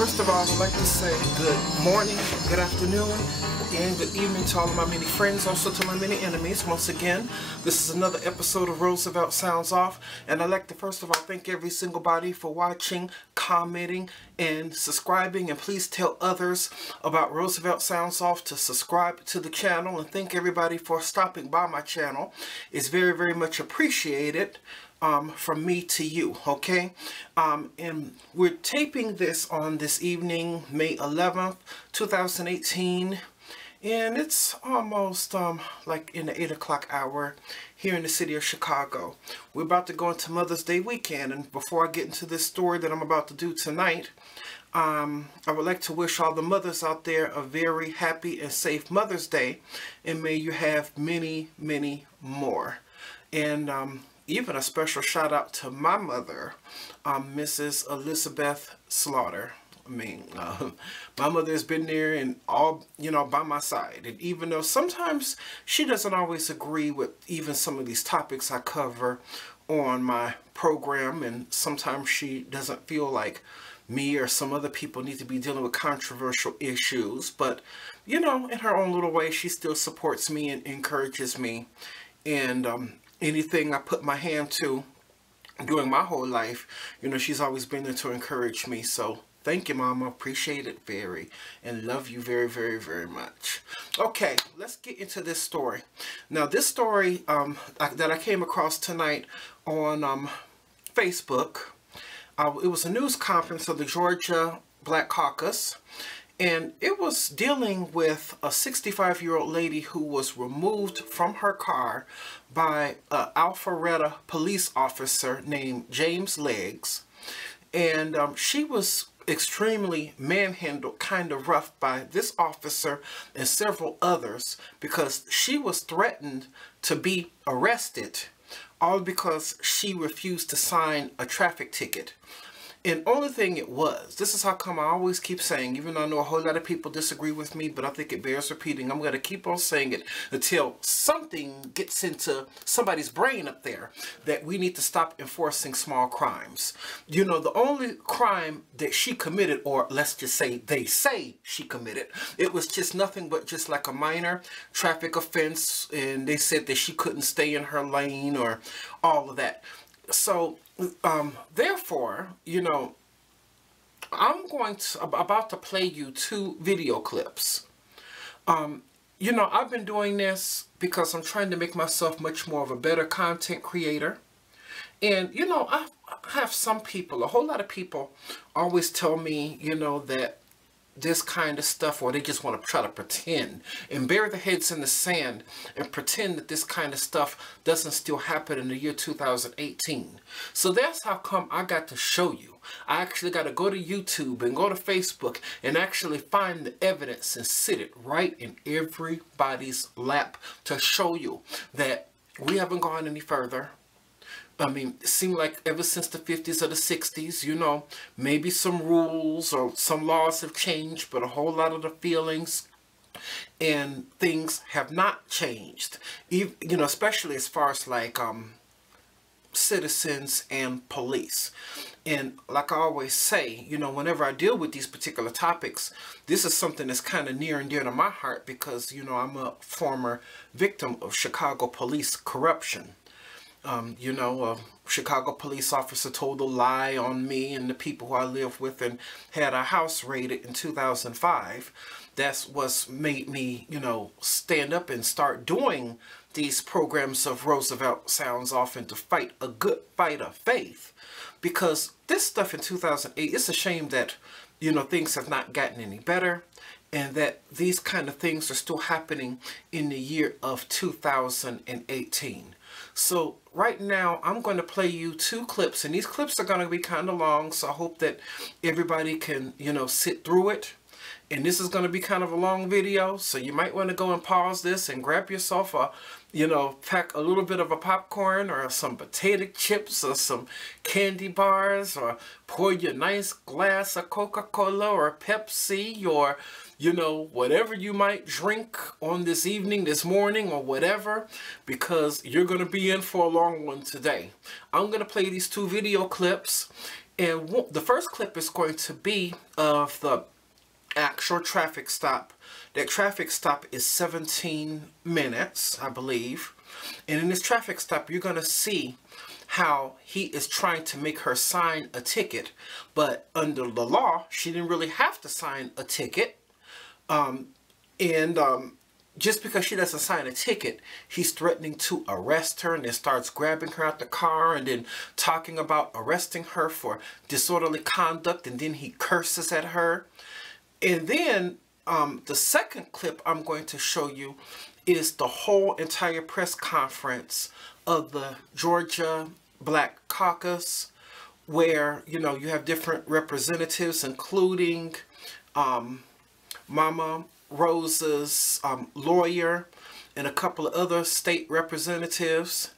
First of all, I would like to say good morning, good afternoon, and good evening to all of my many friends, also to my many enemies. Once again, this is another episode of Roosevelt Sounds Off, and I'd like to first of all thank every single body for watching, commenting, and subscribing, and please tell others about Roosevelt Sounds Off to subscribe to the channel, and thank everybody for stopping by my channel. It's very, very much appreciated. From me to you, okay? And we're taping this on this evening, May 11th, 2018, and it's almost like in the 8 o'clock hour here in the city of Chicago. We're about to go into Mother's Day weekend, and before I get into this story that I'm about to do tonight, I would like to wish all the mothers out there a very happy and safe Mother's Day, and may you have many, many more. And even a special shout out to my mother, Mrs. Elizabeth Slaughter. I mean, my mother has been there and all, you know, by my side. And even though sometimes she doesn't always agree with even some of these topics I cover on my program, and sometimes she doesn't feel like me or some other people need to be dealing with controversial issues. But, you know, in her own little way, she still supports me and encourages me. And anything I put my hand to during my whole life, you know, she's always been there to encourage me. So thank you, Mama. Appreciate it very, and love you very, very, very much. Okay, let's get into this story. Now, this story that I came across tonight on Facebook, it was a news conference of the Georgia Black Caucus. And it was dealing with a 65-year-old lady who was removed from her car by an Alpharwtta Police officer named James Leggs. And she was extremely manhandled, kind of rough, by this officer and several others because she was threatened to be arrested, all because she refused to sign a traffic ticket. And only thing it was, this is how come I always keep saying, even though I know a whole lot of people disagree with me, but I think it bears repeating, I'm going to keep on saying it until something gets into somebody's brain up there that we need to stop enforcing small crimes. You know, the only crime that she committed, or let's just say they say she committed, it was just nothing but just like a minor traffic offense, and they said that she couldn't stay in her lane or all of that. So, therefore, you know, I'm about to play you two video clips. You know, I've been doing this because I'm trying to make myself much more of a better content creator. And, you know, I have some people, a whole lot of people always tell me, you know, that this kind of stuff, or they just want to try to pretend and bury their heads in the sand and pretend that this kind of stuff doesn't still happen in the year 2018. So that's how come I got to show you. I actually got to go to YouTube and go to Facebook and actually find the evidence and sit it right in everybody's lap to show you that we haven't gone any further. I mean, it seemed like ever since the 50s or the 60s, you know, maybe some rules or some laws have changed, but a whole lot of the feelings and things have not changed. You know, especially as far as like citizens and police. And like I always say, you know, whenever I deal with these particular topics, this is something that's kind of near and dear to my heart because, you know, I'm a former victim of Chicago police corruption. You know, a Chicago police officer told a lie on me and the people who I live with and had a house raided in 2005. That's what's made me, you know, stand up and start doing these programs of Roosevelt Sounds Off and to fight a good fight of faith. Because this stuff in 2008, it's a shame that, you know, things have not gotten any better and that these kind of things are still happening in the year of 2018. So right now I'm going to play you two clips, and these clips are going to be kind of long, so I hope that everybody can, you know, sit through it. And this is going to be kind of a long video, so you might want to go and pause this and grab yourself a, you know, pack a little bit of a popcorn or some potato chips or some candy bars, or pour your nice glass of Coca-Cola or Pepsi or, you know, whatever you might drink on this evening, this morning, or whatever, because you're going to be in for a long one today. I'm going to play these two video clips, And the first clip is going to be of the actual traffic stop. That traffic stop is 17 minutes, I believe. And in this traffic stop, you're going to see how he is trying to make her sign a ticket. But under the law, she didn't really have to sign a ticket. Just because she doesn't sign a ticket, he's threatening to arrest her and then starts grabbing her out the car and then talking about arresting her for disorderly conduct, and then he curses at her. And then the second clip I'm going to show you is the whole entire press conference of the Georgia Black Caucus, where, you know, you have different representatives, including Mama Rose's lawyer and a couple of other state representatives,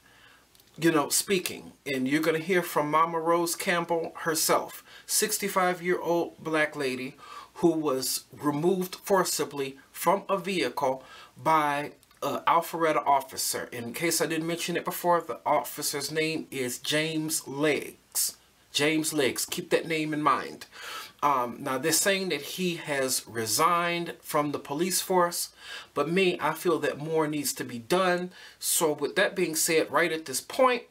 you know, speaking. And you're going to hear from Mama Rose Campbell herself, 65-year-old black lady who was removed forcibly from a vehicle by an Alpharwtta officer. In case I didn't mention it before, the officer's name is James Legs. James Legs. Keep that name in mind. Now, they're saying that he has resigned from the police force, but I feel that more needs to be done. So with that being said, right at this point,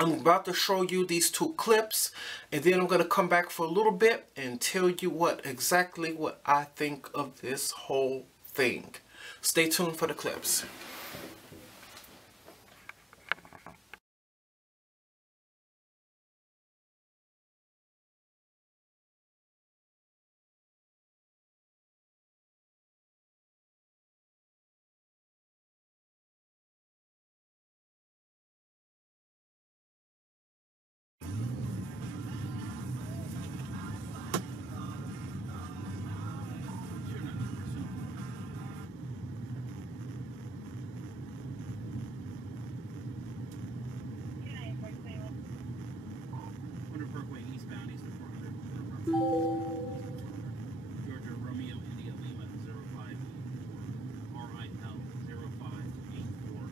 I'm about to show you these two clips, and then I'm going to come back for a little bit and tell you exactly what I think of this whole thing. Stay tuned for the clips. Georgia Romeo India Lima 05 RIL 0584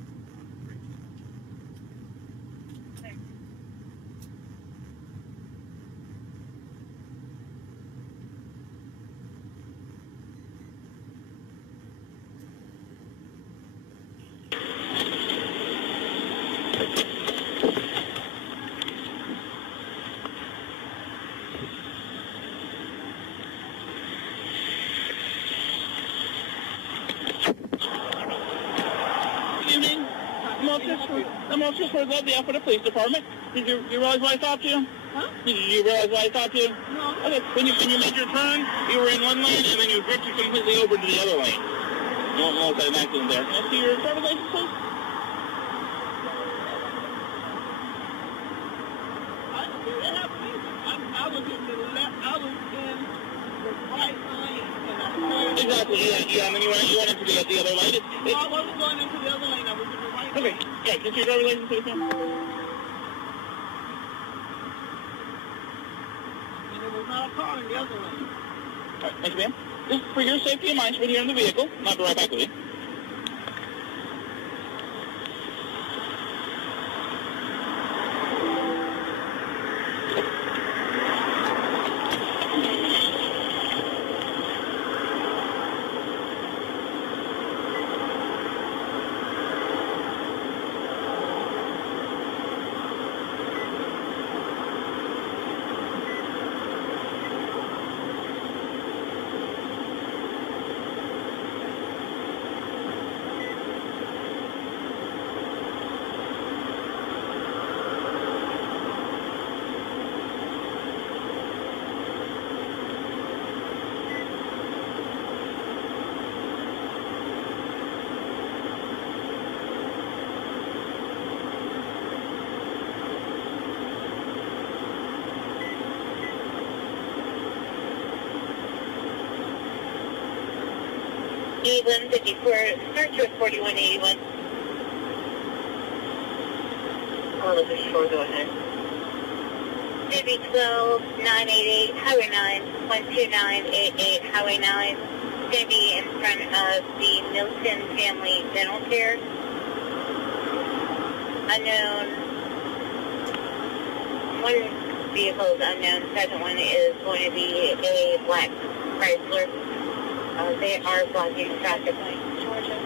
I'm also for the Alpharwtta Police Department. Did you realize why I stopped you? Huh? Did you realize why I stopped you? No. Okay. When you made your turn, you were in one lane, and then you drifted completely over to the other lane. You almost had an accident there. Can I see your driver's license, please? I didn't see that happen either. I was in the left. I was in the right lane. Exactly. Yeah. And then you went into the other lane. No, I wasn't going into the other lane. I was in the right lane. Okay. Yeah. Can you see your driver's license, please, ma'am? Not a car in the other lane. All right, thank you, ma'am. This is for your safety and mine, when you're in the vehicle. I'll be right back with you. Cleveland 54, start to 4181. Oh, this is short, go ahead. Maybe 12, 988, Highway 9, 12988, Highway 9. It's going to be in front of the Milton Family Dental Care. Unknown. vehicle is unknown. Second one is going to be a black Chrysler. They are blocking traffic. Georgia.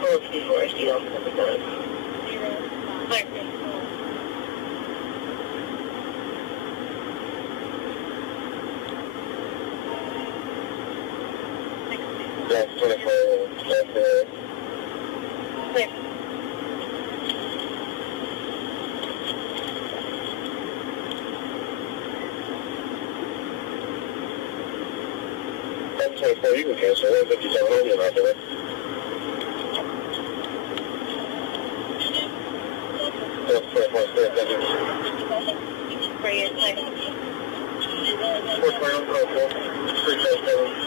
424, 0, 0. That's 24, that's Clear. That's 24, you can cancel 157 Romeo after that. That's 24, stay at that. For you, clear. 420, call 4, 357,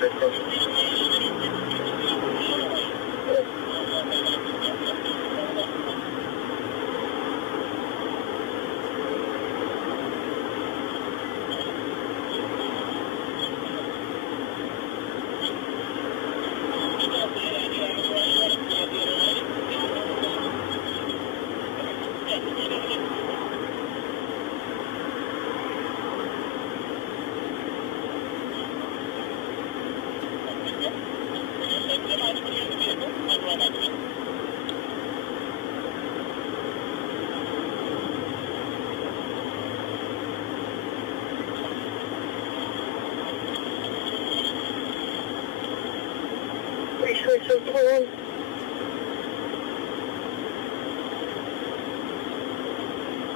So clear.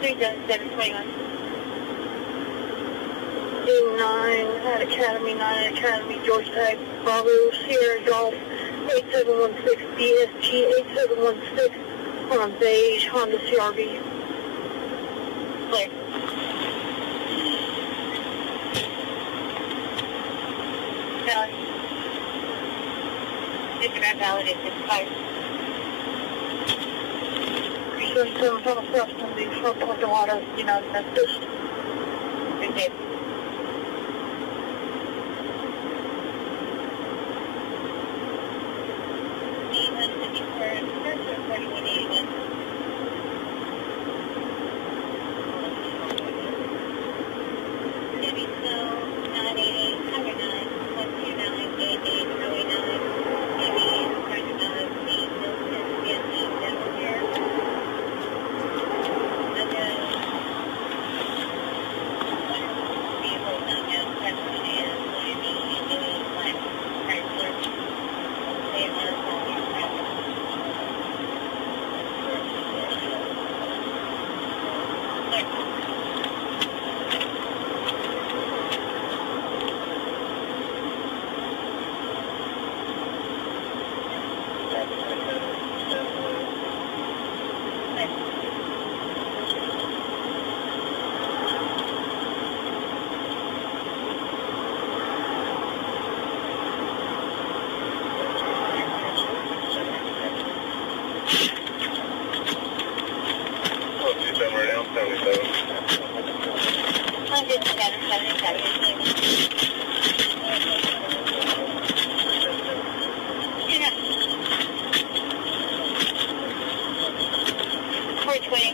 37721. 9 at Academy, 9 at Academy, Georgia Tech, Bravo, Sierra Golf, 8716, BSG 8716, on beige Honda CRV. Clear. Valid. Instagram valid is expired. 377 from the front point of water, United Methodist. Good day.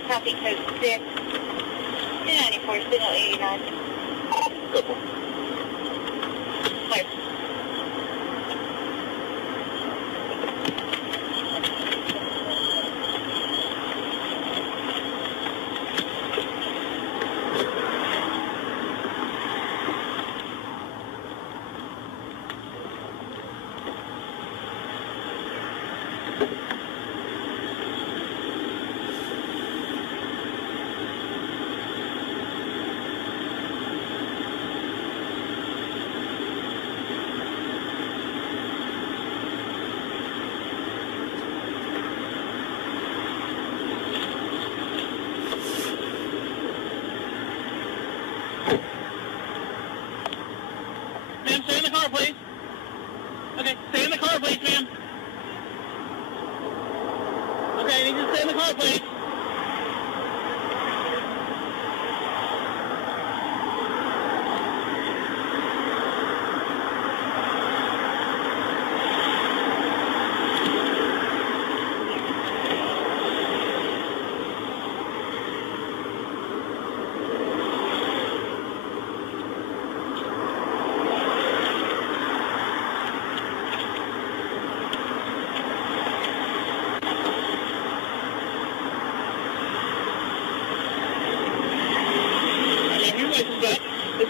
Copy code 6, 294, signal 89. Couple. Clear. Ma'am, stay in the car, please. Okay, stay in the car, please, ma'am. Okay, I need you to stay in the car, please.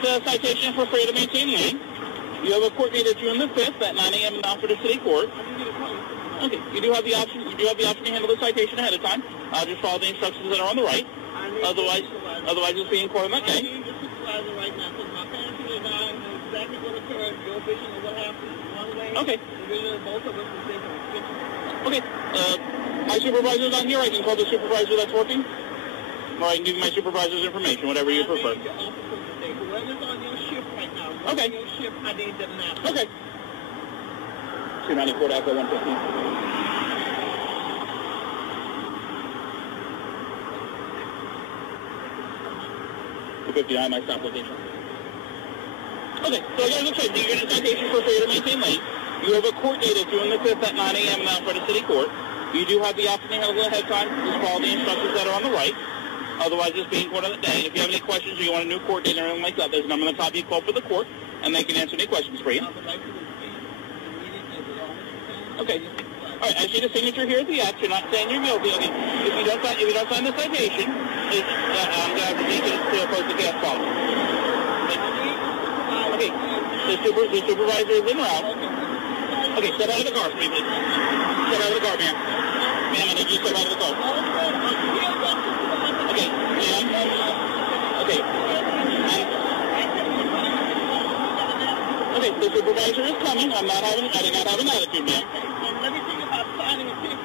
this citation for failure to maintain lane. You have a court date at June the 5th at 9 a.m. in Alpharwtta City Court. Okay, you do have the option. You do have the option to handle the citation ahead of time. Just follow the instructions that are on the right. Otherwise, it's being court on that day. I need the supervisor right now because my parents and I know exactly what occurred. Your vision of what happened. One way. Okay. The vision of both of us is different. Okay. My supervisor's not here. I can call the supervisor that's working, or I can give you my supervisor's information, whatever you prefer. Whoever's on your shift right now. Okay. On your shift, I need them now. Okay. 294 Echo 115. 259, my stop location. Okay, so again, looks like you're going to citation for failure to maintain lane. You have a court date at June the 5th at 9 a.m. in Alpharwtta City Court. You do have the option to handle ahead of time. Just follow the instructions that are on the right. Otherwise, it's being court on the day. If you have any questions or you want a new court date or anything like that, there's a number on the top you call for the court, and they can answer any questions for you. Okay. All right, I see the signature here at the X. You're not saying you're guilty. Okay. If you don't sign the citation, I'm going to have to take it to post the gas column. Okay. The supervisor is en route. Okay, step out of the car for me, please. Step out of the car, ma'am. Ma'am, I need you to step out of the car. Okay, ma'am. Okay. Okay, the supervisor is coming. I did not have an attitude, ma'am. Let me think about signing a ticket.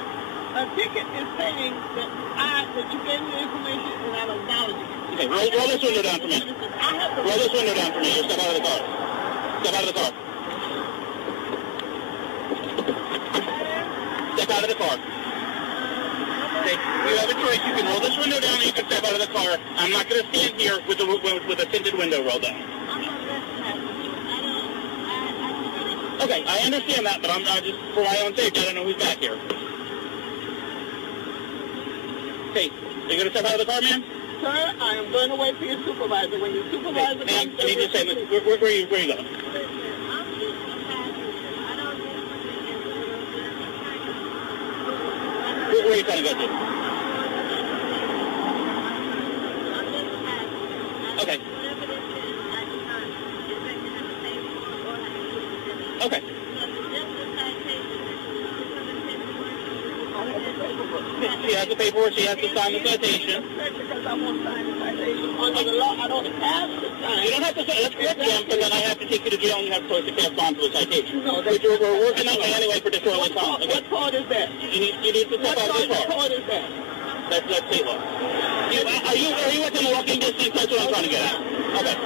A ticket is saying that you gave me the information and I'm acknowledging it. Okay, roll this window down for me. Roll this window down for me. Step out of the car. Step out of the car. Step out of the car. Okay, you have a choice. You can roll this window down and you can step out of the car. I'm not going to stand here with a tinted window rolled down. Okay, I understand that, but I'm just, for my own safety, I don't know who's back here. Okay, are you going to step out of the car, ma'am? Sir, I am going to wait for your supervisor. When your supervisor comes... Ma'am, I need you to say, where are you going? Where are you trying to go to? Okay. Okay. She has the paperwork. She has to sign the citation. Because I won't sign the citation. Under the law, I don't have to sign. You don't have to sign. That's correct, ma'am, because then I have to take you to jail and you have to post a cash bond for the citation. No, but we're working that way anyway for disorderly conduct. What card is that? You need to step out of the car. What card is that? That's state law. Are you within walking distance? That's what I'm trying to get at. Okay.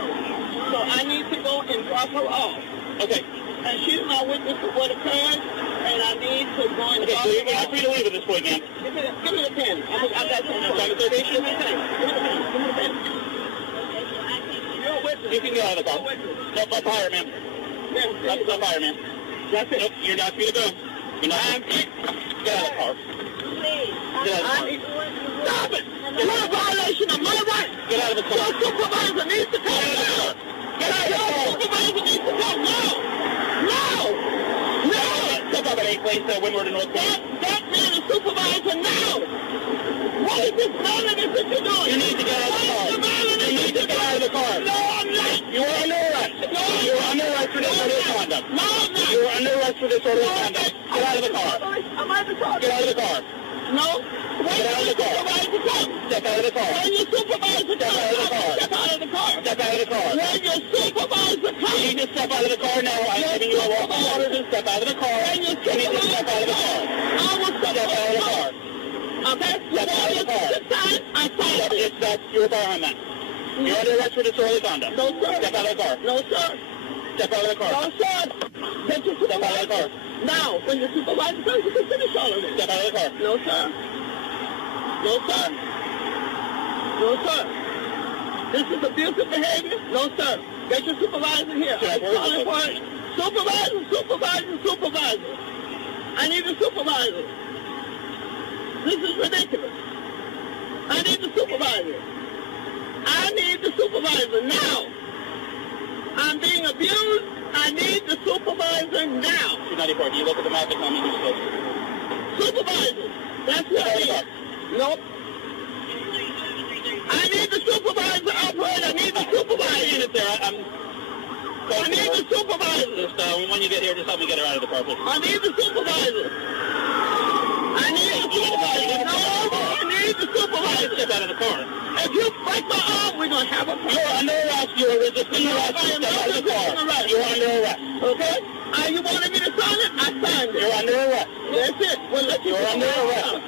So I need to go and drop her off. Okay. And she's my witness to what occurred, and I need to go and drop her off. Okay, so you're free to leave at this point, ma'am. Give me the pen. I got the sign the citation? Give me the pen. Give me the pen. You're a witness. You can get out of the car. Nope, up higher, ma'am. Up higher, ma'am. That's it. Nope, you're not free to go. You're not free. Get out of the car. Get out of the car. Stop it! You're a violation of my rights! Get out of the car. Your supervisor needs to come now! Get out of the car! Your supervisor needs to come now! No! No! Step up at 8 Place, Windward and North Point. That man is supervisor now! What is this madness that you're doing? You need to get out of the car. You need to get out of the car. No, I'm not! You are under arrest. No, you are under arrest for disorderly conduct. No, I'm not! You are under arrest for disorderly conduct. Get out of the car. I'm out of the car. Get out of the car. No. Get out of the car. Step out of the car. When your supervisor Step out of the car. Step out of the car. Step out of the car. When your supervisor comes. You need to step out of the car now. I'm giving you a walking order to step out of the car. When your You need to step out of the car. I will step out of the car. Okay? Step out of the car. I'm sorry. That's your car on that. You're under arrest for disorderly conduct. No, sir. Step out of the car. No, sir. Step out of the car. No, sir. Step out of the car. Now, when your supervisor comes, you can finish all of this. Step out of the car. No, sir. No, sir. No, sir. This is abusive behavior? No, sir. Get your supervisor here. I'm calling for it. Supervisor. I need a supervisor. This is ridiculous. I need the supervisor. I need the supervisor now. I'm being abused. I need the supervisor now. 294, do you look at the map and tell me who's supposed to? Supervisor. That's what I need. Nope. I need the supervisor, operator. I need the supervisor. I need it there. I'm I need the supervisor. Just, when you get here, just help me get her out of the car, please. I need the supervisor. I need the supervisor. No, I need the supervisor. Step out of the car. If you break my arm, we're going to have a problem. You're under arrest. You're resisting arrest. Step out of the car. You're under arrest. Okay? You wanted me to sign it? I signed it. You're under arrest. That's it. Well, let you You're under arrest.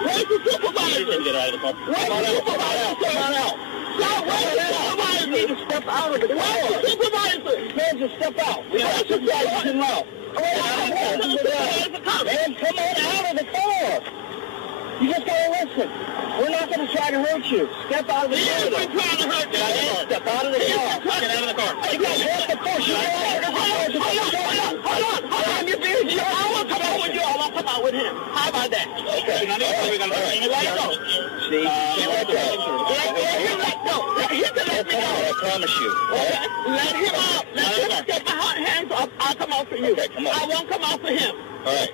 Where's the supervisor? You can get out of the car. Where's the supervisor? Come on out. Sir, where's the supervisor? You need to step out of the car. Where's the supervisor? Man, just step out. We have a supervisor in route. Man, come on out of the car. You just gotta listen. We're not gonna try to hurt you. Step out of the car. You've been trying to hurt me. Step out of the car. Get out of the car. You got what the push. Hold on. You're being sure. I won't come out with you. I won't come out with him. How about that? Okay. Let it go. See? Let go. He can let me go. I promise you. Okay. Let him out. Let him get my hands up. I'll come out for you. Okay, come on. I won't come out for him. All right.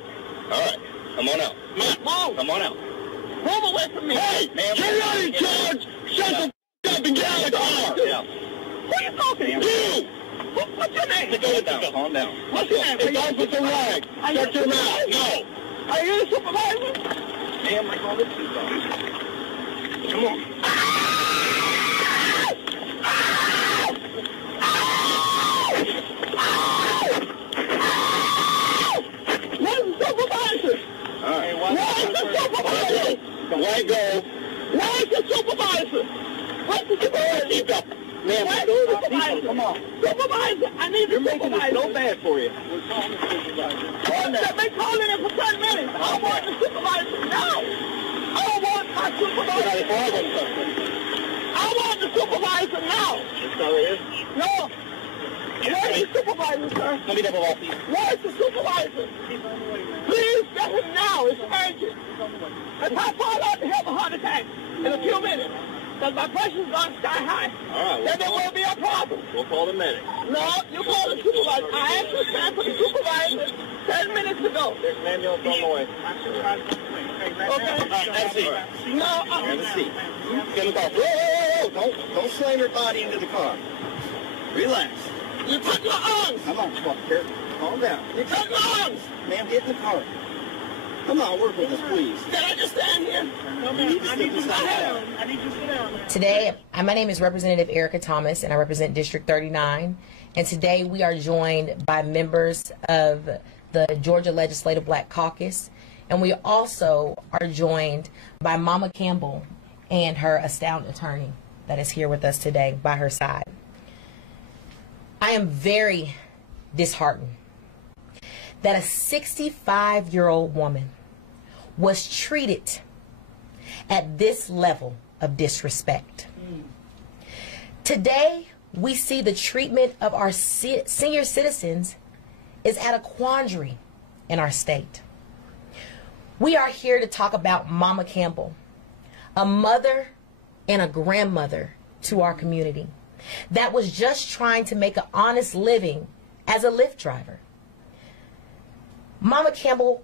Come on out. Move. Come on out. Move away from me. Hey, man. You're not in charge. Shut the f*** up and get out of the car. Yeah. Who are you talking to? You. What's your name? Calm down. What's your name? It's Officer Rag. Shut your mouth. No. Are you the supervisor? Ma'am, I call this supervisor. Come on. Where's the supervisor? All right. Where's the supervisor? Let go. Where's the supervisor? Where's the supervisor? Keep up. Ma'am, Where's go to the the people. supervisor? Come on. Supervisor, I need the You're making supervisor. it so bad for you. We're calling the supervisor. They've been calling him for 10 minutes. I want the supervisor now. I want my supervisor. I want the supervisor now. That's all it is. No. Where's the supervisor, sir? Let me double off these. Where's the supervisor? Please get him now. It's urgent. If I fall out and have a heart attack in a few minutes, because my pressure's gone sky high, All right. then there will be a problem. We'll call the medic. No, you call the supervisor. I asked you to stand for the supervisor 10 minutes ago. There's an ambulance on the way. Okay? Have a seat. No, Have a seat. Get in the car. Whoa. Don't slam your body into the car. Relax. you touch my arms. Come on, fucker. Calm down. You touch my arms. Ma'am, get in the car. Come on, work with us, please. Can I just stand here? You need to sit beside down. I need you to sit down. Today, my name is Representative Erica Thomas, and I represent District 39. And today we are joined by members of the Georgia Legislative Black Caucus. And we also are joined by Mama Campbell and her astounded attorney that is here with us today by her side. I am very disheartened that a 65-year-old woman was treated at this level of disrespect. Today, we see the treatment of our senior citizens is at a quandary in our state. We are here to talk about Mama Campbell, a mother and a grandmother to our community that was just trying to make an honest living as a Lyft driver. Mama Campbell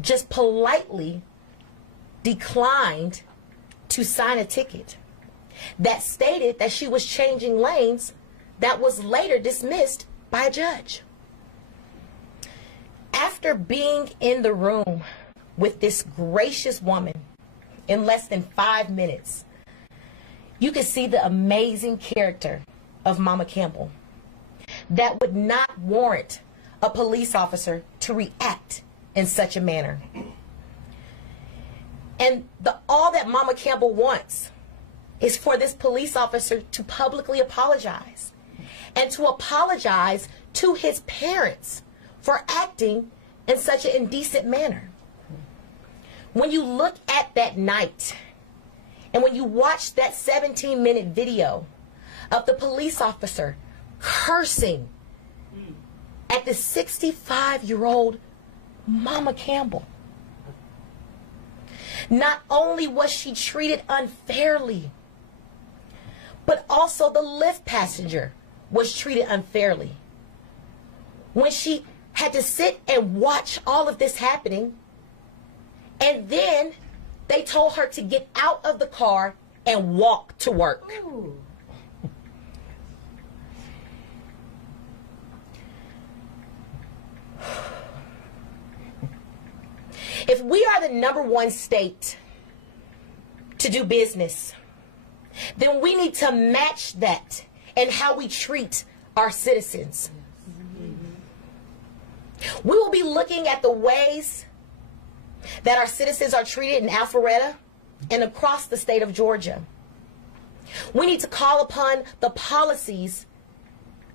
just politely declined to sign a ticket that stated that she was changing lanes that was later dismissed by a judge. After being in the room with this gracious woman in less than 5 minutes, you can see the amazing character of Mama Campbell that would not warrant a police officer to react in such a manner. And all that Mama Campbell wants is for this police officer to publicly apologize and to apologize to his parents for acting in such an indecent manner. When you look at that night and when you watch that 17-minute video of the police officer cursing at the 65-year-old Mama Campbell, not only was she treated unfairly, but also the Lyft passenger was treated unfairly. When she had to sit and watch all of this happening, and then they told her to get out of the car and walk to work. If we are the #1 state to do business, then we need to match that in how we treat our citizens. We will be looking at the ways that our citizens are treated in Alpharwtta and across the state of Georgia. We need to call upon the policies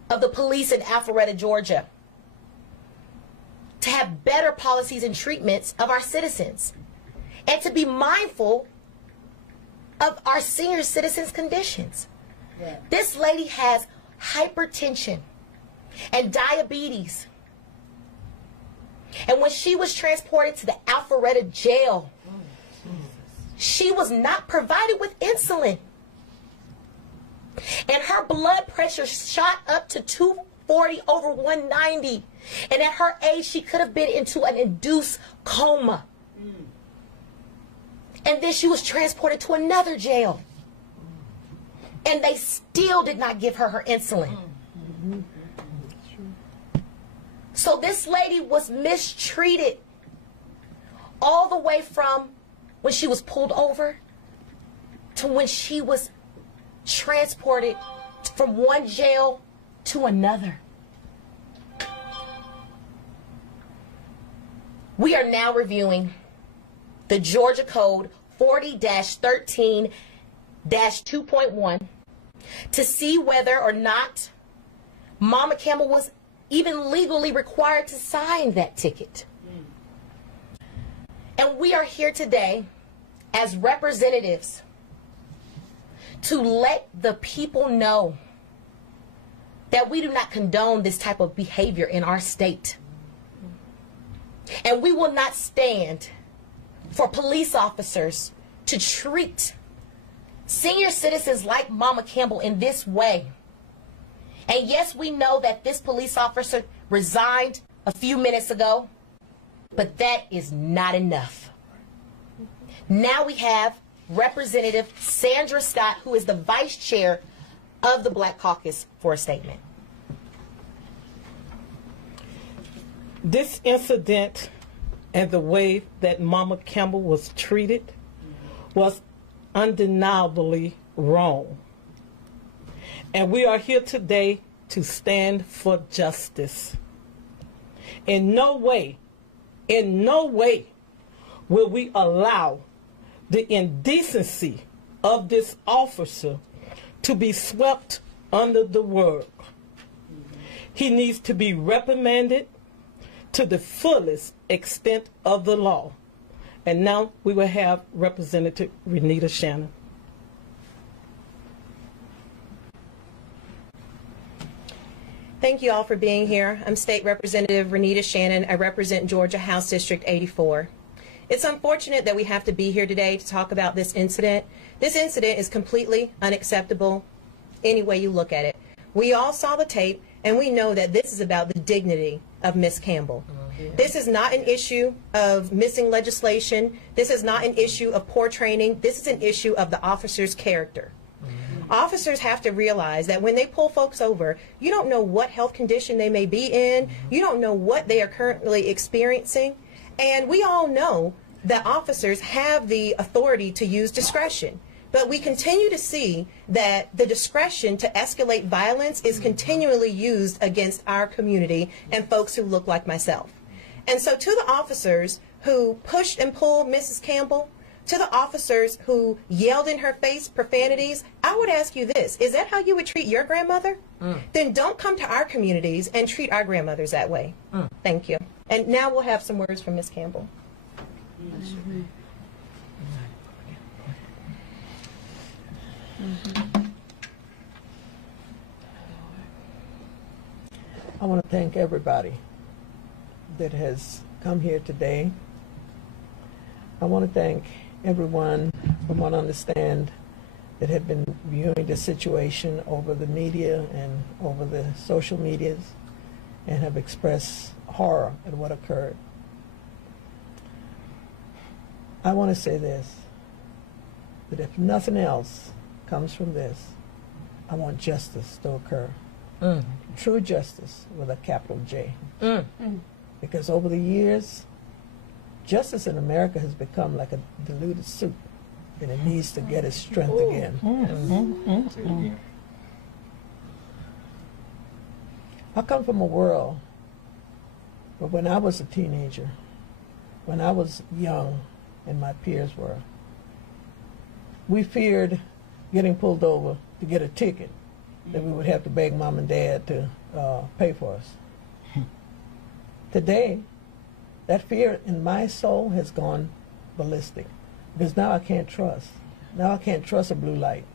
of the police in Alpharwtta, Georgia, to have better policies and treatments of our citizens, and to be mindful of our senior citizens' conditions. Yeah. This lady has hypertension and diabetes. And when she was transported to the Alpharwtta jail, she was not provided with insulin. And her blood pressure shot up to 240 over 190. And at her age, she could have been into an induced coma. And then she was transported to another jail. And they still did not give her insulin. So this lady was mistreated all the way from when she was pulled over to when she was transported from one jail to another. We are now reviewing the Georgia Code 40-13-2.1 to see whether or not Mama Campbell was even legally required to sign that ticket. And we are here today as representatives to let the people know that we do not condone this type of behavior in our state. And we will not stand for police officers to treat senior citizens like Mama Campbell in this way. And yes, we know that this police officer resigned a few minutes ago, but that is not enough. Now we have Representative Sandra Scott, who is the vice chair of the Black Caucus, for a statement. This incident and the way that Mama Campbell was treated was undeniably wrong. And we are here today to stand for justice. In no way will we allow the indecency of this officer to be swept under the rug. He needs to be reprimanded to the fullest extent of the law. And now we will have Representative Renita Shannon. Thank you all for being here. I'm State Representative Renita Shannon. I represent Georgia House District 84. It's unfortunate that we have to be here today to talk about this incident. This incident is completely unacceptable any way you look at it. We all saw the tape, and we know that this is about the dignity of Miss Campbell. This is not an issue of missing legislation. This is not an issue of poor training. This is an issue of the officer's character. Officers have to realize that when they pull folks over, you don't know what health condition they may be in. You don't know what they are currently experiencing. And we all know that officers have the authority to use discretion. But we continue to see that the discretion to escalate violence is continually used against our community and folks who look like myself. And so to the officers who pushed and pulled Mrs. Campbell, to the officers who yelled in her face profanities, I would ask you this: is that how you would treat your grandmother? Then don't come to our communities and treat our grandmothers that way. Thank you. And now we'll have some words from Ms. Campbell. I want to thank everybody that has come here today. I want to thank everyone, from what I understand, that have been viewing the situation over the media and over the social medias and have expressed horror at what occurred. I want to say this, that if nothing else comes from this, I want justice to occur. True justice with a capital J. Because over the years, justice in America has become like a diluted soup, and it needs to get its strength again. I come from a world where when I was a teenager, when I was young and my peers were, we feared getting pulled over to get a ticket that we would have to beg mom and dad to pay for us. Today, that fear in my soul has gone ballistic, because now I can't trust. Now I can't trust a blue light.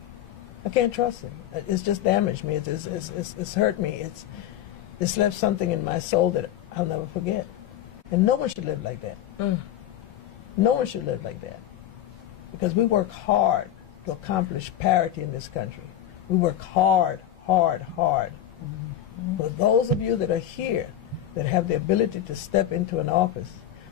I can't trust it. It's just damaged me. It's hurt me. It's left something in my soul that I'll never forget. And no one should live like that. No one should live like that. Because we work hard to accomplish parity in this country. We work hard, hard, hard. For those of you that are here, that have the ability to step into an office,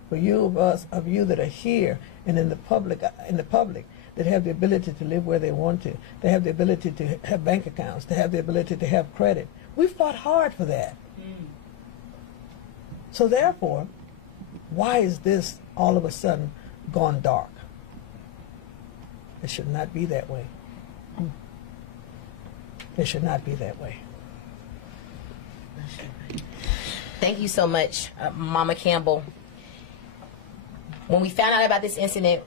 for you of you that are here and in the public that have the ability to live where they want to, they have the ability to have bank accounts, to have the ability to have credit. We fought hard for that. So therefore, why is this all of a sudden gone dark? It should not be that way. It should not be that way. Thank you so much, Mama Campbell. When we found out about this incident,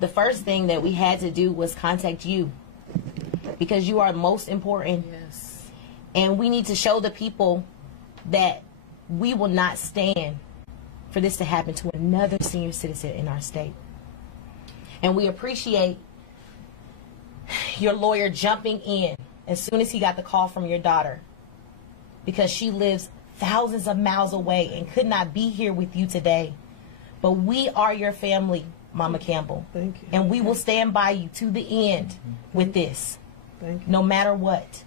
the first thing that we had to do was contact you, because you are most important. Yes. And we need to show the people that we will not stand for this to happen to another senior citizen in our state. And we appreciate your lawyer jumping in as soon as he got the call from your daughter, because she lives thousands of miles away and could not be here with you today. But we are your family, Mama Campbell. Thank you. And we will stand by you to the end with this, Thank you. no matter what.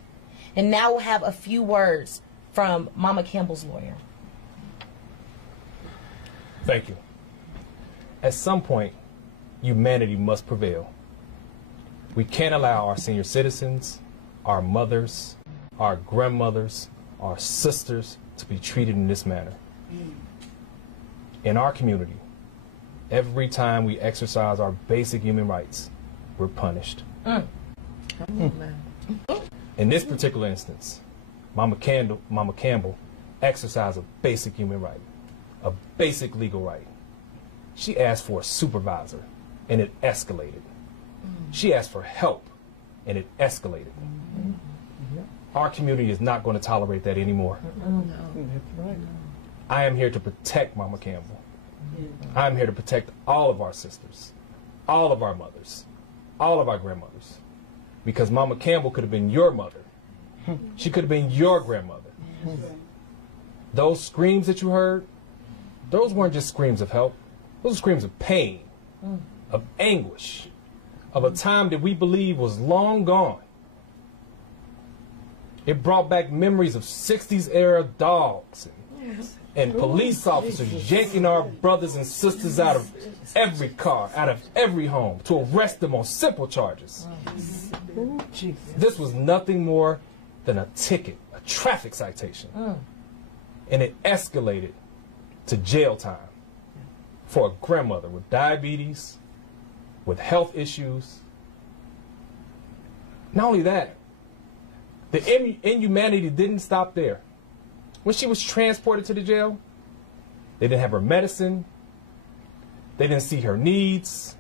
And now we'll have a few words from Mama Campbell's lawyer. Thank you. At some point, humanity must prevail. We can't allow our senior citizens, our mothers, our grandmothers, our sisters to be treated in this manner. In our community, every time we exercise our basic human rights, we're punished. In this particular instance, Mama Campbell exercised a basic human right, a basic legal right. She asked for a supervisor, and it escalated. She asked for help, and it escalated. Our community is not going to tolerate that anymore. I am here to protect Mama Campbell. I am here to protect all of our sisters, all of our mothers, all of our grandmothers. Because Mama Campbell could have been your mother. She could have been your grandmother. Those screams that you heard, those weren't just screams of help. Those were screams of pain, of anguish, of a time that we believe was long gone. It brought back memories of 60s era dogs and police officers yanking our brothers and sisters out of every car, out of every home, to arrest them on simple charges. This was nothing more than a ticket, a traffic citation. And it escalated to jail time for a grandmother with diabetes, with health issues. Not only that, the inhumanity didn't stop there. When she was transported to the jail, they didn't have her medicine, they didn't see her needs,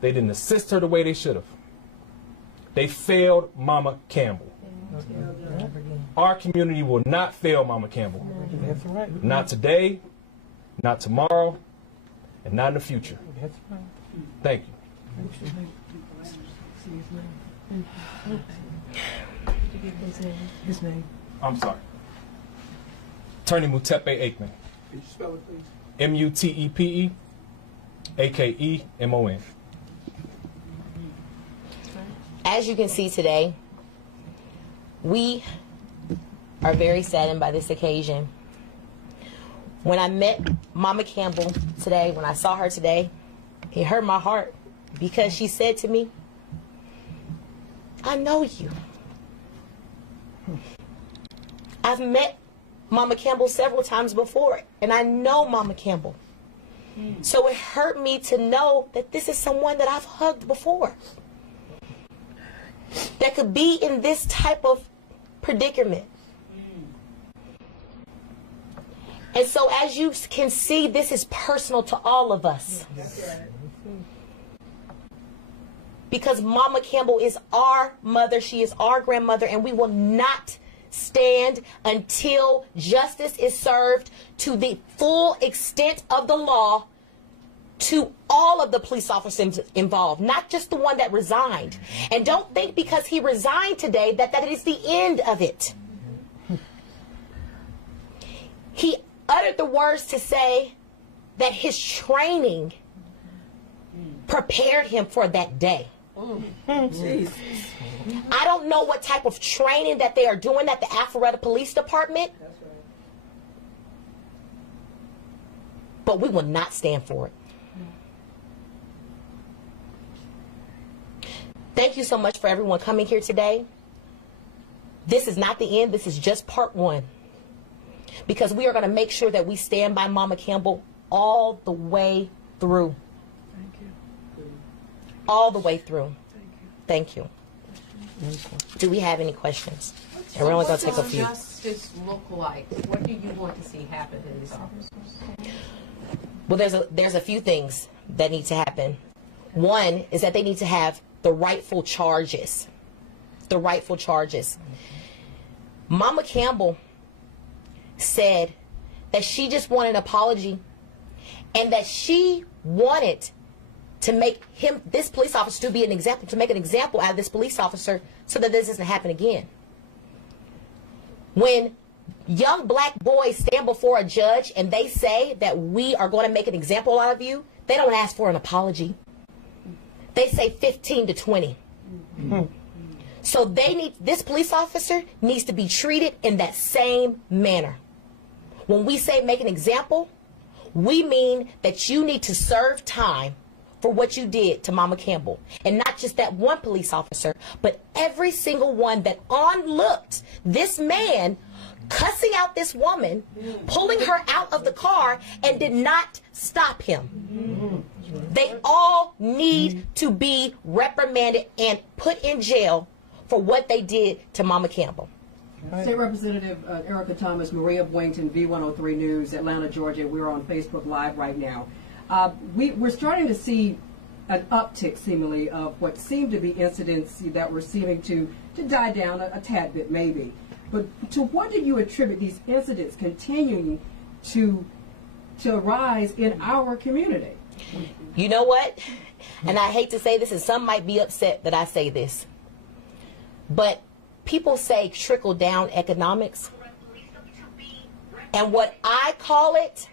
they didn't assist her the way they should have. They failed Mama Campbell. Our community will not fail Mama Campbell. Not today, not tomorrow, and not in the future. Thank you. His name. I'm sorry. Attorney Mutepe Aikman. Could you spell it, please? M-U-T-E-P-E A-K-E-M-O-N. As you can see today, we are very saddened by this occasion. When I met Mama Campbell today, when I saw her today, it hurt my heart, because she said to me, "I know you. I've met Mama Campbell several times before, and I know Mama Campbell. So it hurt me to know that this is someone that I've hugged before, that could be in this type of predicament. And so as you can see, this is personal to all of us. Because Mama Campbell is our mother, she is our grandmother, and we will not stand until justice is served to the full extent of the law to all of the police officers involved, not just the one that resigned. And don't think because he resigned today that that is the end of it. He uttered the words to say that his training prepared him for that day. Jesus. I don't know what type of training that they are doing at the Alpharwtta Police Department, but we will not stand for it. Thank you so much for everyone coming here today. This is not the end. This is just part one. Because we are going to make sure that we stand by Mama Campbell all the way through. Thank you. All the way through. Thank you. Thank you. Do we have any questions? Everyone's going to take a few. What does justice look like? What do you want to see happen to these officers? Well, there's a few things that need to happen. One is that they need to have the rightful charges. The rightful charges. Mama Campbell said that she just wanted an apology and that she wanted to make this police officer, to be an example, to make an example out of this police officer so that this doesn't happen again. When young black boys stand before a judge and they say that we are going to make an example out of you, they don't ask for an apology. They say 15 to 20. So this police officer needs to be treated in that same manner. When we say make an example, we mean that you need to serve time for what you did to Mama Campbell. And not just that one police officer, but every single one that onlooked this man cussing out this woman, pulling her out of the car, and did not stop him. They all need to be reprimanded and put in jail for what they did to Mama Campbell. State Representative Erica Thomas, Maria Boynton, V103 News, Atlanta, Georgia. We're on Facebook Live right now. We're starting to see an uptick, seemingly, of what seem to be incidents that were seeming to die down a tad bit, maybe. But to what do you attribute these incidents continuing to rise in our community? You know what? And I hate to say this, and some might be upset that I say this, but people say trickle-down economics. And what I call it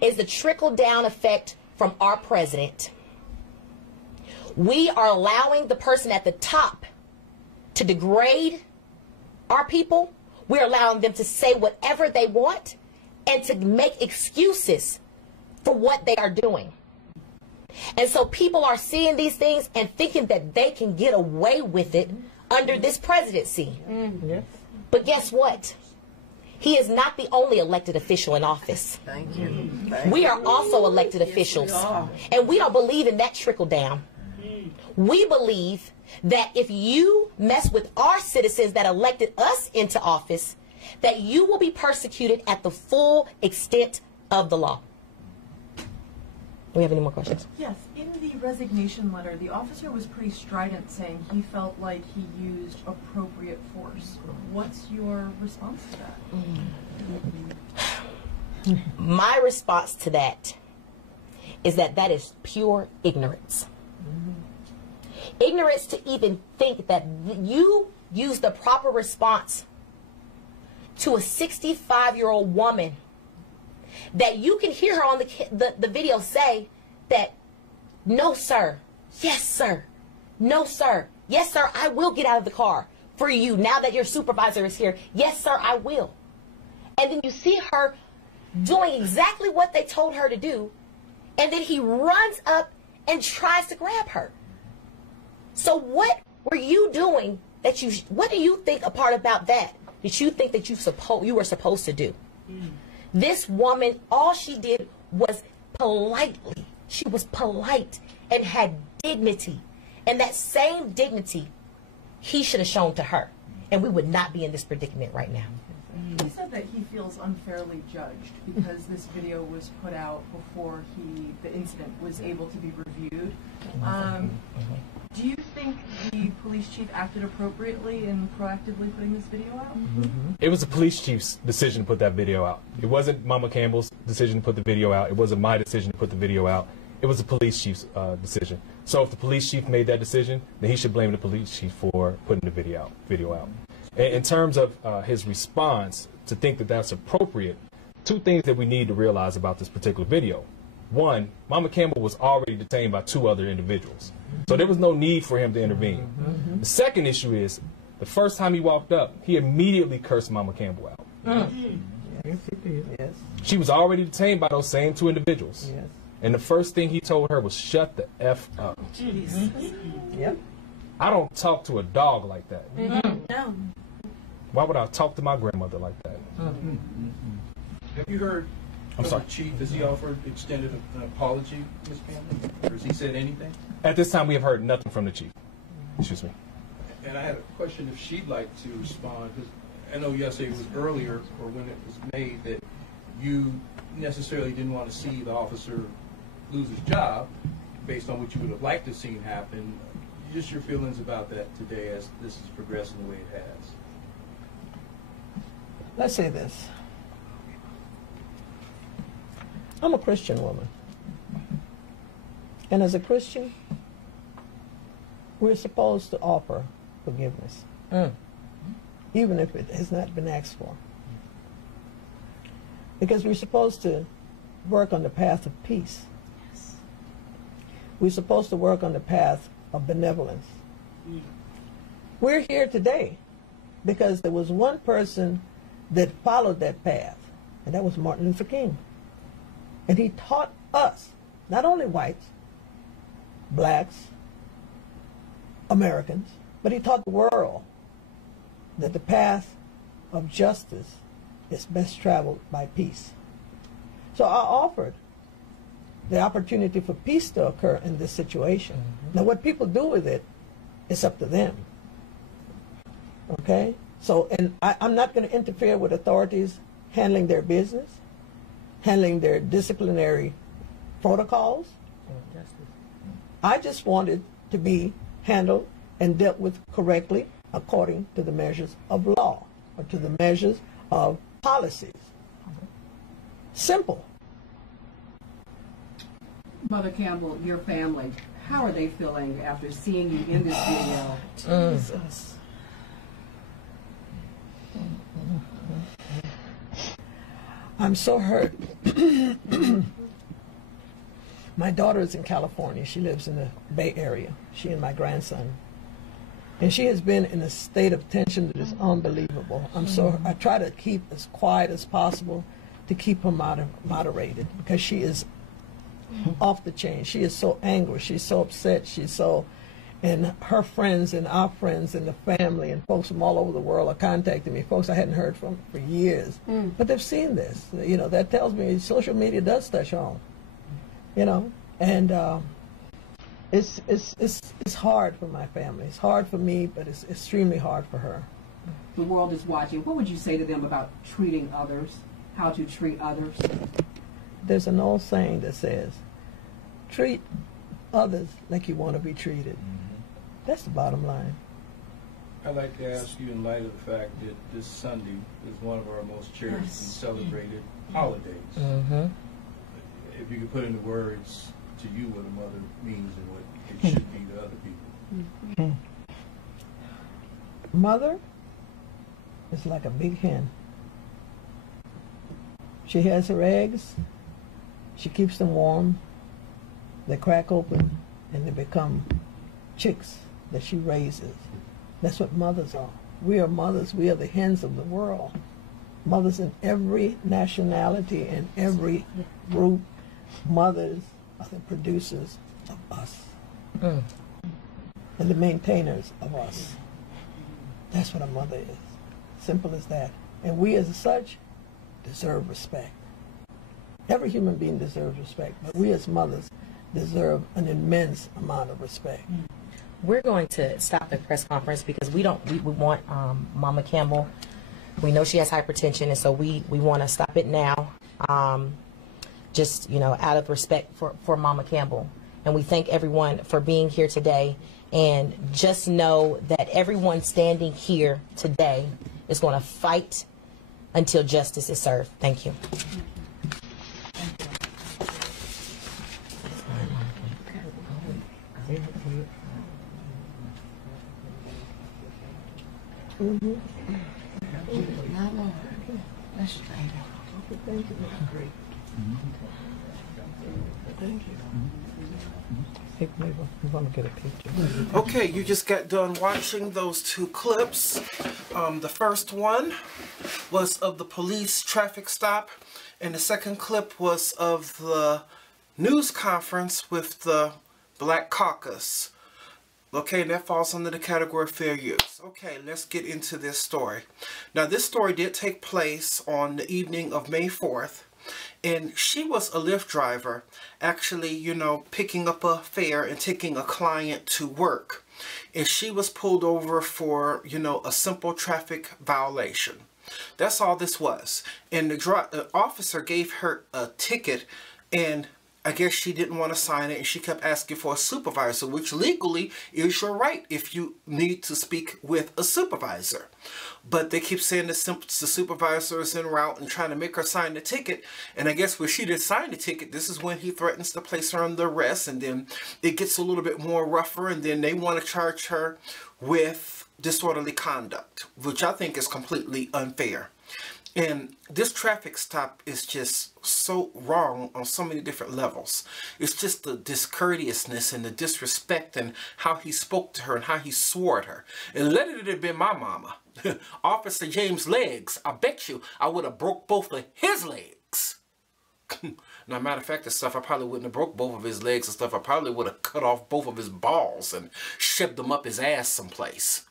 is the trickle-down effect from our president. We are allowing the person at the top to degrade our people. We're allowing them to say whatever they want and to make excuses for what they are doing. And so people are seeing these things and thinking that they can get away with it under this presidency. Yes. But guess what? He is not the only elected official in office. Thank you. We are also elected officials. And we don't believe in that trickle down. We believe that if you mess with our citizens that elected us into office, that you will be persecuted at the full extent of the law. Do we have any more questions? Yes. In the resignation letter, the officer was pretty strident, saying he felt like he used appropriate force. What's your response to that? My response to that is that that is pure ignorance. Ignorance to even think that you use the proper response to a 65-year-old woman that you can hear her on the video say that, no, sir. Yes, sir. No, sir. Yes, sir, I will get out of the car for you now that your supervisor is here. Yes, sir, I will. And then you see her doing exactly what they told her to do, and then he runs up and tries to grab her. So what were you doing what do you think a part about that that you think that you were supposed to do. This woman, all she did was politely. She was polite and had dignity. And that same dignity he should have shown to her. And we would not be in this predicament right now. He said that he feels unfairly judged because this video was put out before the incident was able to be reviewed. Do you think the police chief acted appropriately in proactively putting this video out? It was the police chief's decision to put that video out. It wasn't Mama Campbell's decision to put the video out. It wasn't my decision to put the video out. It was the police chief's decision. So if the police chief made that decision, then he should blame the police chief for putting the video out. In terms of his response, to think that that's appropriate, two things that we need to realize about this particular video. One, Mama Campbell was already detained by two other individuals. So there was no need for him to intervene. The second issue is, the first time he walked up, he immediately cursed Mama Campbell out. Yes, he did. Yes. She was already detained by those same two individuals. Yes. And the first thing he told her was, shut the F up. Yep. I don't talk to a dog like that. No. Why would I talk to my grandmother like that? Have you heard I'm sorry. the chief? Has he offered extended an apology, Ms. Campbell? Or has he said anything? At this time, we have heard nothing from the chief. Excuse me. And I had a question if she'd like to respond, because I know yesterday it was earlier, or when it was made, that you necessarily didn't want to see the officer lose his job based on what you would have liked to have seen happen. Just your feelings about that today as this is progressing the way it has. Let's say this. I'm a Christian woman. And as a Christian, we're supposed to offer forgiveness, even if it has not been asked for. Because we're supposed to work on the path of peace. Yes. We're supposed to work on the path of benevolence. We're here today because there was one person that followed that path, and that was Martin Luther King. And he taught us, not only whites, blacks, Americans, but he taught the world that the path of justice is best traveled by peace. So I offered the opportunity for peace to occur in this situation. Now what people do with it is up to them. Okay? So, and I'm not going to interfere with authorities handling their business, handling their disciplinary protocols. I just wanted to be handled and dealt with correctly according to the measures of law or to the measures of policies. Simple. Mother Campbell, your family, how are they feeling after seeing you in this video? Jesus. I'm so hurt. My daughter is in California. She lives in the Bay Area. She and my grandson. And she has been in a state of tension that is unbelievable. I try to keep as quiet as possible to keep her moderated because she is off the chain. She is so angry. She's so upset. And her friends and our friends and the family and folks from all over the world are contacting me. Folks I hadn't heard from for years. But they've seen this. You know, that tells me social media does touch home. You know, and it's hard for my family. It's hard for me, but it's extremely hard for her. The world is watching. What would you say to them about treating others, how to treat others? There's an old saying that says, treat others like you want to be treated. That's the bottom line. I'd like to ask you, in light of the fact that this Sunday is one of our most cherished and celebrated holidays, if you could put into words to you what a mother means and what it should be to other people. Mother is like a big hen. She has her eggs, she keeps them warm, they crack open, and they become chicks that she raises. That's what mothers are. We are mothers. We are the hens of the world. Mothers in every nationality and every group. Mothers are the producers of us and the maintainers of us. That's what a mother is. Simple as that. And we as such deserve respect. Every human being deserves respect, but we as mothers deserve an immense amount of respect. We're going to stop the press conference because we want Mama Campbell. We know she has hypertension, and so we want to stop it now. Just, you know, out of respect for Mama Campbell. And we thank everyone for being here today. And just know that everyone standing here today is going to fight until justice is served. Thank you. Mm-hmm. That's right. Thank you. Great. Thank you. Hey, maybe we want to get a picture. Okay, you just got done watching those two clips. The first one was of the police traffic stop, and the second clip was of the news conference with the Black Caucus. Okay, and that falls under the category of fair use. Okay, let's get into this story. Now, this story did take place on the evening of May 4th. And she was a Lyft driver, actually, you know, picking up a fare and taking a client to work. And she was pulled over for, you know, a simple traffic violation. That's all this was. And the officer gave her a ticket, and I guess she didn't want to sign it, and she kept asking for a supervisor, which legally is your right if you need to speak with a supervisor. But they keep saying the supervisor is en route and trying to make her sign the ticket. And I guess when she did sign the ticket, this is when he threatens to place her under arrest. And then it gets a little bit more rougher, and then they want to charge her with disorderly conduct, which I think is completely unfair. And this traffic stop is just so wrong on so many different levels. It's just the discourteousness and the disrespect and how he spoke to her and how he swore at her. And let it have been my mama, Officer James' legs, I bet you I would have broke both of his legs. Now, matter of fact, the stuff, I probably wouldn't have broke both of his legs and stuff. I probably would have cut off both of his balls and shoved them up his ass someplace.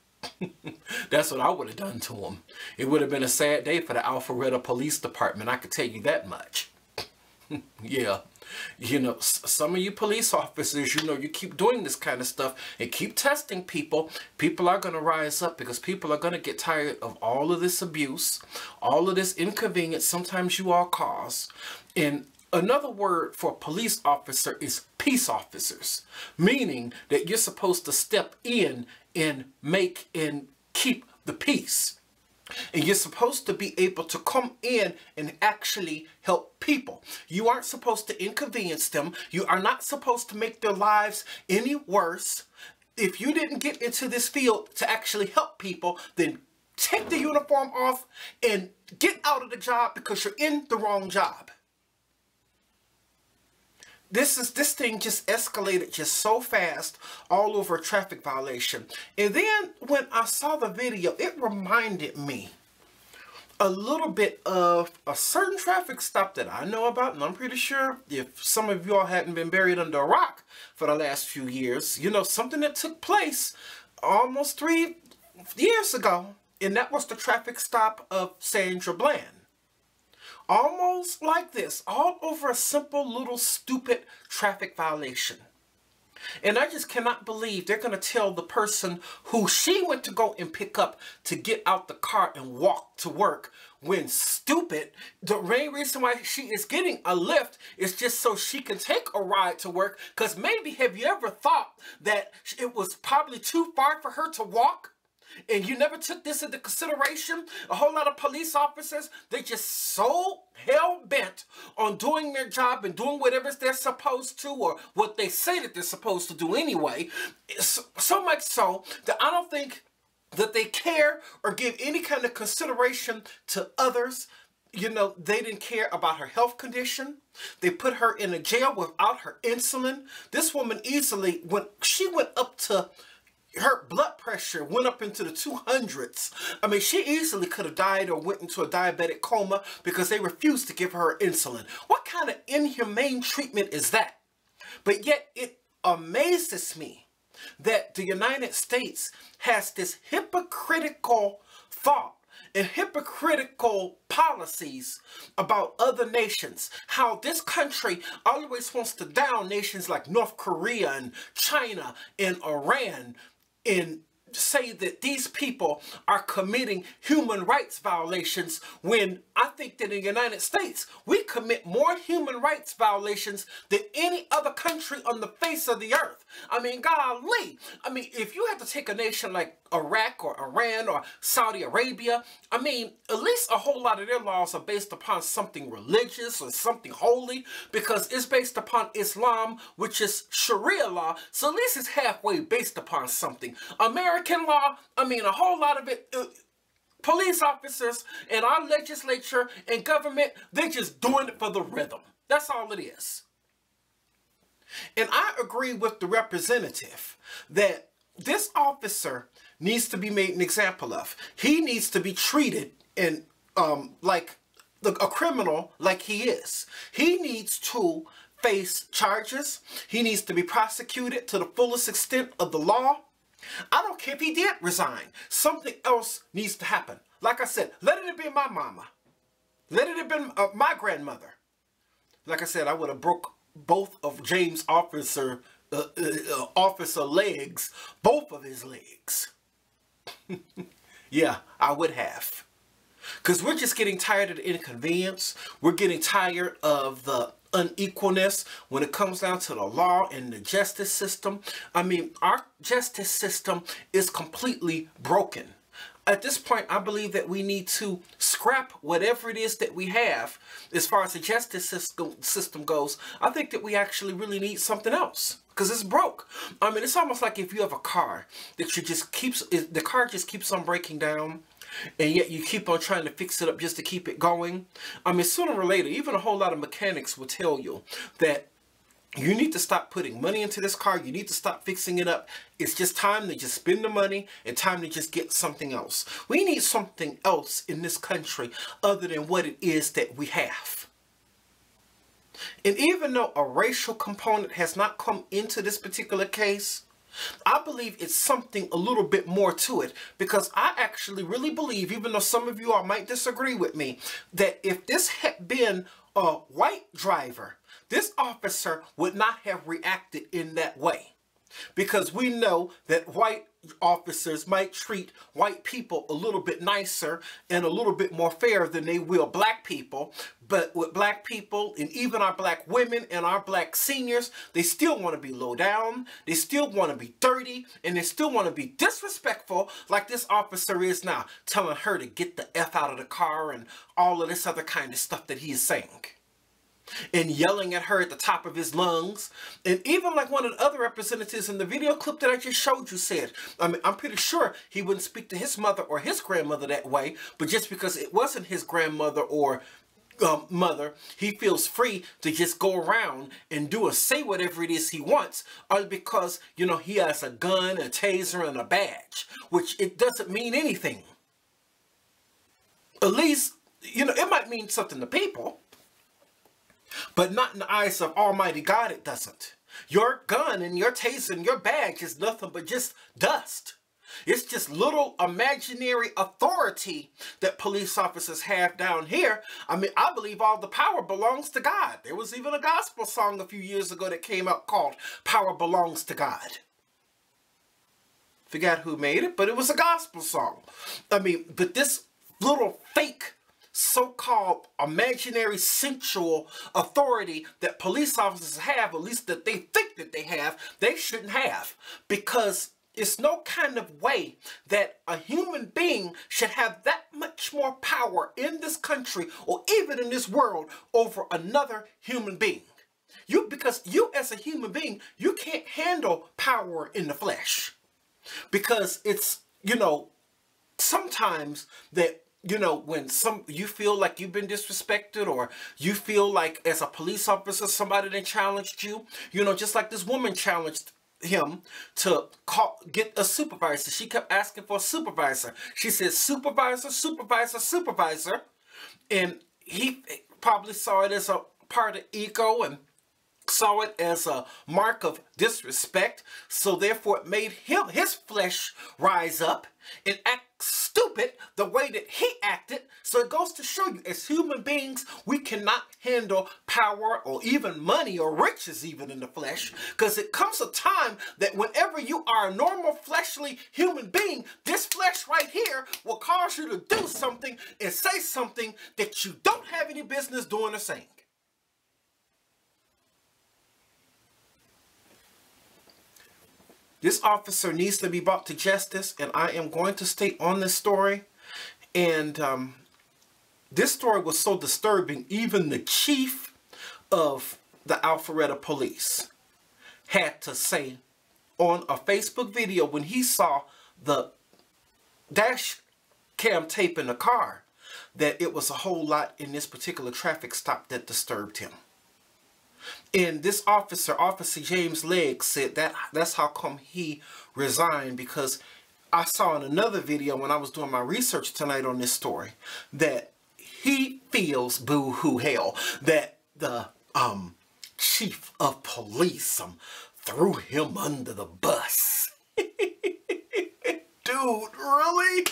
That's what I would have done to him. It would have been a sad day for the Alpharwtta Police Department, I could tell you that much. Yeah. You know, some of you police officers, you know, you keep doing this kind of stuff and keep testing people. People are going to rise up because people are going to get tired of all of this abuse, all of this inconvenience sometimes you all cause. And another word for police officer is peace officers, meaning that you're supposed to step in and make and keep the peace. And you're supposed to be able to come in and actually help people. You aren't supposed to inconvenience them. You are not supposed to make their lives any worse. If you didn't get into this field to actually help people, then take the uniform off and get out of the job because you're in the wrong job. This thing just escalated just so fast all over a traffic violation. And then when I saw the video, it reminded me a little bit of a certain traffic stop that I know about. And I'm pretty sure if some of y'all hadn't been buried under a rock for the last few years, you know, something that took place almost 3 years ago. And that was the traffic stop of Sandra Bland. Almost like this, all over a simple little stupid traffic violation. And I just cannot believe they're going to tell the person who she went to go and pick up to get out the car and walk to work when stupid. The main reason why she is getting a lift is just so she can take a ride to work. Because maybe, have you ever thought that it was probably too far for her to walk? And you never took this into consideration? A whole lot of police officers, they just so hell-bent on doing their job and doing whatever they're supposed to, or what they say that they're supposed to do anyway. So much so that I don't think that they care or give any kind of consideration to others. You know, they didn't care about her health condition. They put her in a jail without her insulin. This woman easily, when she went up to, her blood pressure went up into the 200s. I mean, she easily could have died or went into a diabetic coma because they refused to give her insulin. What kind of inhumane treatment is that? But yet it amazes me that the United States has this hypocritical thought and hypocritical policies about other nations. How this country always wants to down nations like North Korea and China and Iran, and say that these people are committing human rights violations, when I think that in the United States we commit more human rights violations than any other country on the face of the earth. I mean, golly. I mean, if you had to take a nation like Iraq or Iran or Saudi Arabia, I mean, at least a whole lot of their laws are based upon something religious or something holy, because it's based upon Islam, which is Sharia law. So at least it's halfway based upon something. American law, I mean, a whole lot of it, police officers and our legislature and government, they're just doing it for the rhythm. That's all it is. And I agree with the representative that this officer needs to be made an example of. He needs to be treated in like a criminal like he is. He needs to face charges. He needs to be prosecuted to the fullest extent of the law. I don't care if he did resign. Something else needs to happen. Like I said, let it have been my mama. Let it have been my grandmother. Like I said, I would have broke both of James' officer legs, both of his legs. Yeah, I would have. Because we're just getting tired of the inconvenience. We're getting tired of the unequalness when it comes down to the law and the justice system. I mean, our justice system is completely broken. At this point, I believe that we need to scrap whatever it is that we have as far as the justice system goes. I think that we actually really need something else, because it's broke. I mean, it's almost like if you have a car that the car just keeps on breaking down, and yet you keep on trying to fix it up just to keep it going. I mean, sooner or later, even a whole lot of mechanics will tell you that you need to stop putting money into this car. You need to stop fixing it up. It's just time to just spend the money and time to just get something else. We need something else in this country other than what it is that we have. And even though a racial component has not come into this particular case, I believe it's something a little bit more to it, because I actually really believe, even though some of you all might disagree with me, that if this had been a white driver, this officer would not have reacted in that way. Because we know that white officers might treat white people a little bit nicer and a little bit more fair than they will black people. But with black people, and even our black women and our black seniors, they still want to be low down, they still want to be dirty, and they still want to be disrespectful like this officer is now, telling her to get the F out of the car and all of this other kind of stuff that he is saying. And yelling at her at the top of his lungs. And even like one of the other representatives in the video clip that I just showed you said, I mean, I'm pretty sure he wouldn't speak to his mother or his grandmother that way, but just because it wasn't his grandmother or mother, he feels free to just go around and do or say whatever it is he wants, or because, you know, he has a gun, a taser, and a badge, which it doesn't mean anything. At least, you know, it might mean something to people, but not in the eyes of Almighty God, it doesn't. Your gun and your taser and your badge is nothing but just dust. It's just little imaginary authority that police officers have down here. I mean, I believe all the power belongs to God. There was even a gospel song a few years ago that came out called Power Belongs to God. Forgot who made it, but it was a gospel song. I mean, but this little fake so-called imaginary sensual authority that police officers have, at least that they think that they have, they shouldn't have, because it's no kind of way that a human being should have that much more power in this country or even in this world over another human being. Because you as a human being, you can't handle power in the flesh, because it's, you know, sometimes that, you know, when you feel like you've been disrespected, or you feel like as a police officer somebody then challenged you, you know, just like this woman challenged him to get a supervisor. She kept asking for a supervisor. She said, supervisor, supervisor, supervisor. And he probably saw it as a part of ego and saw it as a mark of disrespect. So therefore it made his flesh rise up and act stupid the way that he acted. So it goes to show you, as human beings, we cannot handle power or even money or riches even in the flesh, because it comes a time that whenever you are a normal fleshly human being, this flesh right here will cause you to do something and say something that you don't have any business doing or saying. This officer needs to be brought to justice, and I am going to stay on this story. And this story was so disturbing, even the chief of the Alpharwtta Police had to say on a Facebook video when he saw the dash cam tape in the car that it was a whole lot in this particular traffic stop that disturbed him. And this officer, Officer James Legg, said that that's how come he resigned, because I saw in another video when I was doing my research tonight on this story that he feels boo-hoo hell that the chief of police threw him under the bus. Dude, really?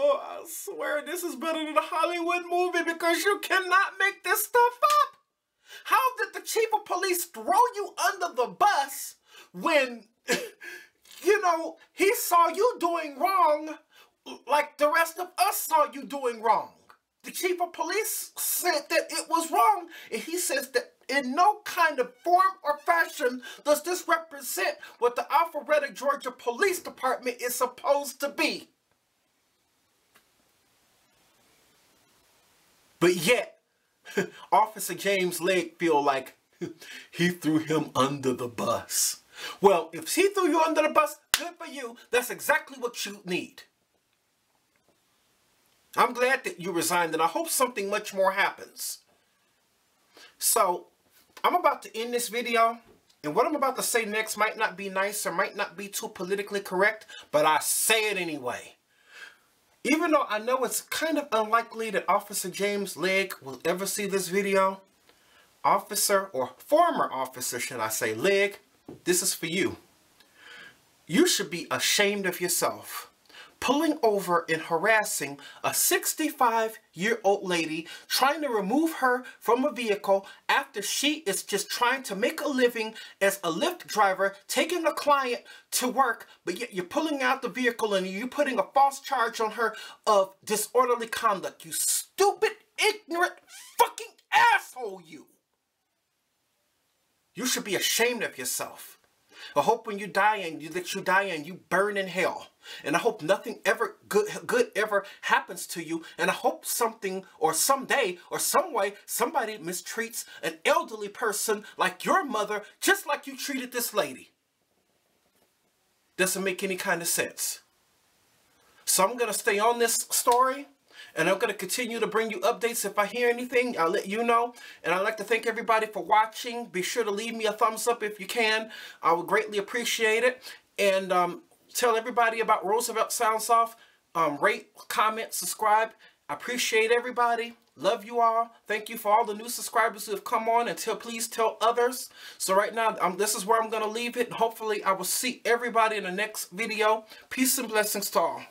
Oh, I swear this is better than a Hollywood movie, because you cannot make this stuff up. How did the chief of police throw you under the bus when, you know, he saw you doing wrong like the rest of us saw you doing wrong? The chief of police said that it was wrong, and he says that in no kind of form or fashion does this represent what the Alpharwtta, Georgia Police Department is supposed to be. But yet, Officer James Legg feel like he threw him under the bus. Well, if he threw you under the bus, good for you. That's exactly what you need. I'm glad that you resigned, and I hope something much more happens. So, I'm about to end this video, and what I'm about to say next might not be nice or might not be too politically correct, but I say it anyway. Even though I know it's kind of unlikely that Officer James Legg will ever see this video, Officer, or former officer, should I say, Legg, this is for you. You should be ashamed of yourself. Pulling over and harassing a 65-year-old lady, trying to remove her from a vehicle after she is just trying to make a living as a Lyft driver, taking a client to work, but yet you're pulling out the vehicle and you're putting a false charge on her of disorderly conduct. You stupid, ignorant, fucking asshole, you. You should be ashamed of yourself. I hope when you die and you burn in hell. And I hope nothing ever good ever happens to you. And I hope something or someday or some way somebody mistreats an elderly person like your mother, just like you treated this lady. Doesn't make any kind of sense. So I'm going to stay on this story. And I'm going to continue to bring you updates. If I hear anything, I'll let you know. And I'd like to thank everybody for watching. Be sure to leave me a thumbs up if you can. I would greatly appreciate it. And tell everybody about Roosevelt Sounds Off. Rate, comment, subscribe. I appreciate everybody. Love you all. Thank you for all the new subscribers who have come on. And please tell others. So right now, this is where I'm going to leave it. Hopefully, I will see everybody in the next video. Peace and blessings to all.